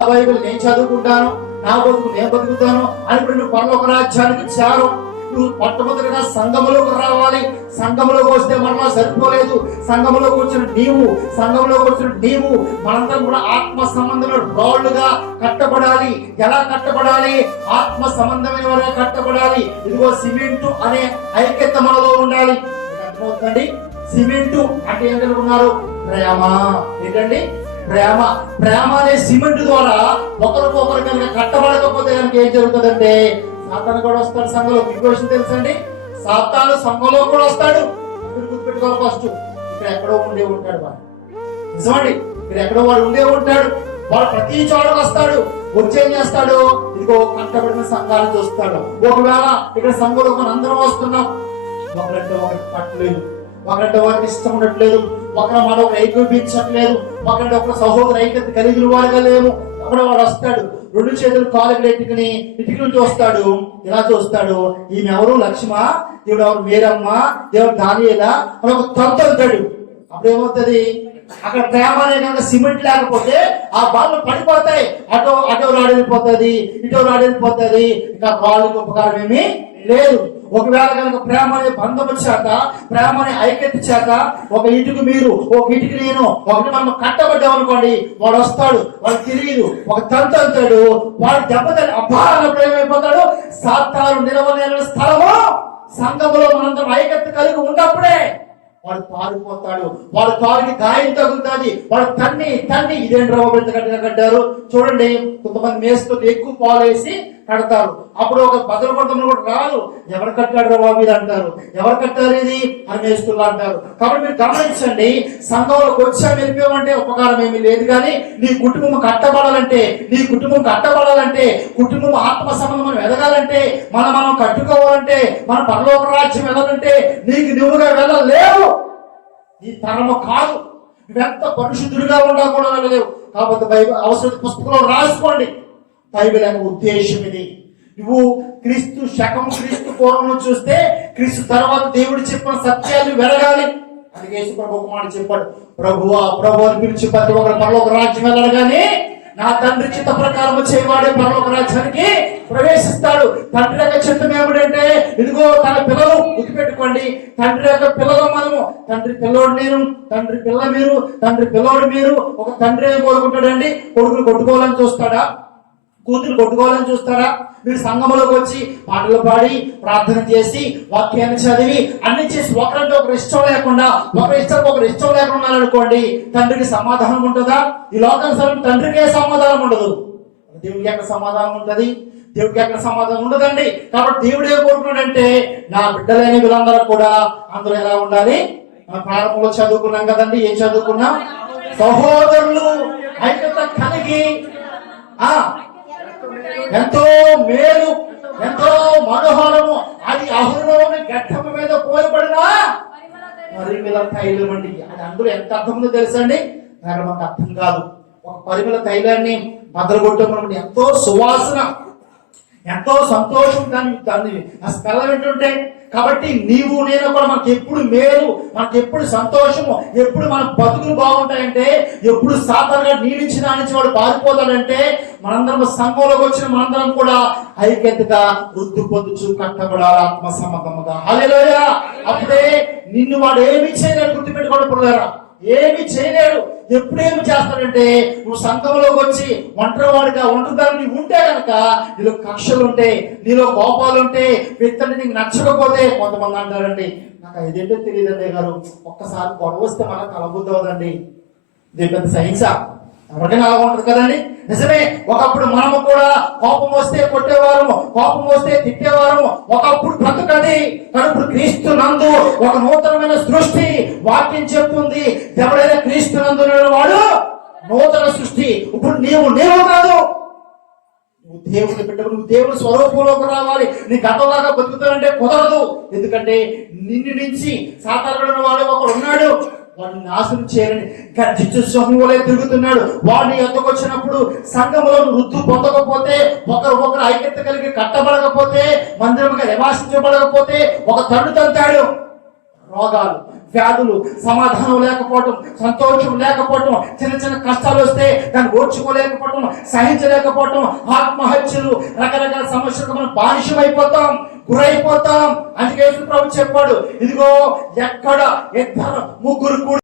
Bible నేను చదువుకుంటాను, నా బతుకు నేను బతుకుతాను అని నువ్వు పరలోక రాజ్యానికి చేరు. నువ్వు మొట్టమొదటిగా సంఘములోకి రావాలి. సంఘములోకి వస్తే మరలా సరిపోలేదు. సంఘములోకి వచ్చిన నీవు మనందరం కూడా ఆత్మ సంబంధమైన రాళ్ళుగా కట్టబడాలి. ఎలా కట్టబడాలి? ఆత్మ సంబంధమైన వారుగా కట్టబడాలి. ఇదిగో సిమెంటు అనే ఐక్యత మనలో ఉండాలి. అర్థమవుతుందండి? సిమెంటు అంటే ఏం కలుగున్నారు? ప్రేమ. ఏంటండి? ప్రేమ. ప్రేమ అనే సిమెంట్ ద్వారా ఒకరికొకరు కనుక కట్టబడకపోతే కనుక ఏం జరుగుతుందంటే సాతాను కూడా వస్తాడు సంఘంలో. మీకు విషయం తెలుసండి, సాతాను సంఘంలో కూడా వస్తాడు. మీరు గుర్తుపెట్టుకోవాలి. ఫస్ట్ ఇక్కడ ఎక్కడో ఉండే ఉంటాడు వాడు. నిజమండి, ఇక్కడ ఎక్కడో వాడు ఉండే ఉంటాడు. వాడు ప్రతి చోట వస్తాడు. వచ్చేం చేస్తాడు? ఇదిగో కట్టబడిన సంఘాలను చూస్తాడు. ఒకవేళ ఇక్కడ సంఘంలో మనం అందరం వస్తున్నాం, ఒకరంటే ఒకరికి పట్టలేదు, ఒకరంటే వారికి ఇష్టం ఉండట్లేదు, ఒకరు మనం ఏకీపించట్లేదు, ఒకరంటే ఒక సహోదర ఐక్యత కలిగిన వారుగా లేము. అప్పుడు వాడు వస్తాడు, రెండు చేతులు కాలుకి ఎట్టుకుని ఇటుక నుంచి వస్తాడు. ఇలా చూస్తాడు, ఈమె ఎవరు? లక్ష్మ, దేవుడు ఎవరు? మీరమ్మ, దేవుడు దానియేలా అని ఒక తంతాడు. అప్పుడు ఏమవుతుంది? అక్కడ ప్రేమ అనే కనుక సిమెంట్ లేకపోతే ఆ బాళ్ళు పడిపోతాయి. అటో రాడెళ్ళిపోతుంది, ఇటో రాడెళ్ళిపోతుంది. ఇంకా వాళ్ళకి ఉపకారం ఏమీ లేదు. ఒకవేళ కనుక ప్రేమ అనే బంధము చేత, ప్రేమ అనే ఐక్యత చేత ఒక ఇటుకు మీరు, ఒక ఇటుకు నేను, ఒకటి మనం కట్టబడ్డామనుకోండి, వాడు వస్తాడు, వాడు తిరిగి ఒక తంతాడు, వాడు దెబ్బతాడు. అబ్బా అన్నప్పుడు ఏమైపోతాడు? సాతాను నిలవలేని స్థలము సంఘములో మనందరం ఐక్యత కలిగి ఉన్నప్పుడే వాడు పారిపోతాడు. వాడు కాలుకి గాయం తగులుతుంది. వాడు తన్ని ఇదేంటి రోబెంత కట్టిన కట్టారు చూడండి. కొంతమంది మేస్తూ ఎక్కువ పాలు వేసి కడతారు. అప్పుడు ఒక బదులు కొడతాము కూడా రాదు. ఎవరు కట్టాడు రా బాబు అంటారు. ఎవరు కట్టారు ఇది అని మేస్తులు అంటారు. కాబట్టి మీరు గమనించండి, సంఘంలోకి వచ్చా వెళ్ళిపోయామంటే ఉపకారం ఏమీ లేదు. కానీ నీ కుటుంబం కట్టబడాలంటే, కుటుంబం ఆత్మ సంబంధం ఎదగాలంటే, మనం కట్టుకోవాలంటే, మన పరలోక రాజ్యం వెళ్ళాలంటే నీకు నువ్వుగా వెళ్ళలేవు. ఈ తరము కాదు. నువ్వెంత పరిశుద్ధుడిగా ఉన్నా కూడా వెళ్ళలేవు. కాబట్టి బైబిల్ అవసరం పుస్తకంలో రాసుకోండి. బైబిల్ అనే ఉద్దేశం ఇది. నువ్వు క్రీస్తు పూర్వం చూస్తే క్రీస్తు తర్వాత దేవుడు చెప్పిన సత్యాలు వెలగాలి. అది యేసు ప్రభు ఒక మాట చెప్పాడు, ప్రభు అని పిలిచి ప్రతి ఒక్కరు పరలోక రాజ్యం వెళ్ళాలి, కానీ నా తండ్రి చిత్త ప్రకారం చేయవాడే పరలోక రాజ్యానికి ప్రవేశిస్తాడు. తండ్రి యొక్క చిత్తం ఏమిటంటే, ఇదిగో తన పిల్లలు గుర్తుపెట్టుకోండి, తండ్రి యొక్క పిల్లలు మనము. తండ్రి పిల్లోడు నేను, తండ్రి పిల్ల మీరు, తండ్రి పిల్లోడు మీరు. ఒక తండ్రి ఏం కోరుకుంటాడండి? కొడుకులు కొట్టుకోవాలని చూస్తాడా? కూతురు కొట్టుకోవాలని చూస్తారా? మీరు సంఘంలోకి వచ్చి పాటలు పాడి, ప్రార్థన చేసి, వాక్యాన్ని చదివి, అన్ని చేసి ఒకరంటే ఒకరు ఇష్టం లేకుండా, ఒకరు ఇష్టం లేకుండా అనుకోండి, తండ్రికి సమాధానం ఉంటుందా? ఈ లోకానుసారం తండ్రికే సమాధానం ఉండదు. దేవుడికి ఎక్కడ సమాధానం ఉంటుంది? దేవుడికి ఎక్కడ సమాధానం ఉండదండి. కాబట్టి దేవుడు ఏం కోరుకున్నాడంటే, నా బిడ్డలైన వీళ్ళందరూ కూడా అందరూ ఎలా ఉండాలి? మన ప్రారంభంలో చదువుకున్నాం కదండి. ఏం చదువుకున్నాం? సహోదరులు ఐక్యత కలిగి ఎంతో మేలు, ఎంతో మనోహరము, అది అహరోను గడ్డము మీద పోయబడిన పరిమళ తైలం అండి. అది అందరూ ఎంత అర్థం ఉందో తెలుసండి? మనకు అర్థం కాదు. ఒక పరిమళ తైలాన్ని బద్దలుగొట్టడం ఎంతో సువాసన, ఎంతో సంతోషం దాన్ని ఆ స్మెల్ వింటుంటే. కాబట్టి నీవు నేను కూడా మనకి ఎప్పుడు మేలు, మనకి ఎప్పుడు సంతోషము, ఎప్పుడు మన బతుకులు బాగుంటాయంటే, ఎప్పుడు సాధారణంగా నీడించి నానించి వాడు పారిపోతాడంటే, మనందరం సంఘంలోకి వచ్చిన మనందరం కూడా ఐక్యతగా వృద్ధి పొందుచు కట్టబడాలి ఆత్మ సంబంధముగా. హల్లెలూయా. అప్పుడే నిన్ను వాడు ఏమి చేయలేడు. గుర్తుపెట్టుకోవడం పిల్లరా, ఏమి చేయలేడు. ఎప్పుడేమి చేస్తాడంటే, నువ్వు సంఘంలోకి వచ్చి ఒంటరివాడిగా ఒంటరిదాన్ని ఉంటే కనుక నీలో కక్షలు ఉంటే, నీలో కోపాలు ఉంటే, వ్యక్తులు నీకు నచ్చకపోతే, కొంతమంది అంటారండి, నాకు ఇదేంటో తెలియదండి గారు, ఒక్కసారి గొడవ వస్తే మనకు కలబుద్ధి అవదండి. ఇది పెద్ద సైన్సా? ఎవరికైనా అలా ఉంటుంది కదండి. నిజమే, ఒకప్పుడు మనము కూడా కోపం వస్తే కొట్టేవారము, కోపం వస్తే తిట్టేవారము. ఒకప్పుడు బ్రతుకది. కానీ ఇప్పుడు క్రీస్తు నందు ఒక నూతనమైన సృష్టి. వాక్యం చెప్తుంది, ఎవడైనా క్రీస్తు నందు వాడు నూతన సృష్టి. ఇప్పుడు నీవు కాదు, నువ్వు దేవుని బిడ్డవు. నువ్వు దేవుని స్వరూపంలోకి రావాలి. నీ గతంలాగా బతుకుతానంటే కుదరదు. ఎందుకంటే నిన్ను నుంచి సాధారణ వాడు ఒకడు ఉన్నాడు. వాడిని నాశనం చేయాలని గర్జించు సమూహంలో తిరుగుతున్నాడు. వాడిని ఎందుకు వచ్చినప్పుడు సంఘంలో వృద్ధి పొందకపోతే, ఒకరు ఐక్యత కలిగి కట్టబడకపోతే, మందిరంగా నివాసించబడకపోతే ఒక తండ్రి తంతాడు. రోగాలు, వ్యాధులు, సమాధానం లేకపోవటం, సంతోషం లేకపోవటం, చిన్న చిన్న కష్టాలు వస్తే దాన్ని ఓర్చుకోలేకపోవటం, సహించలేకపోవటం, ఆత్మహత్యలు, రకరకాల సమస్యలకు మనం బానిసమైపోతాం, గురైపోతాం. అందుకే యేసు ప్రభు చెప్పాడు, ఇదిగో ఎక్కడ 2 3 కూడి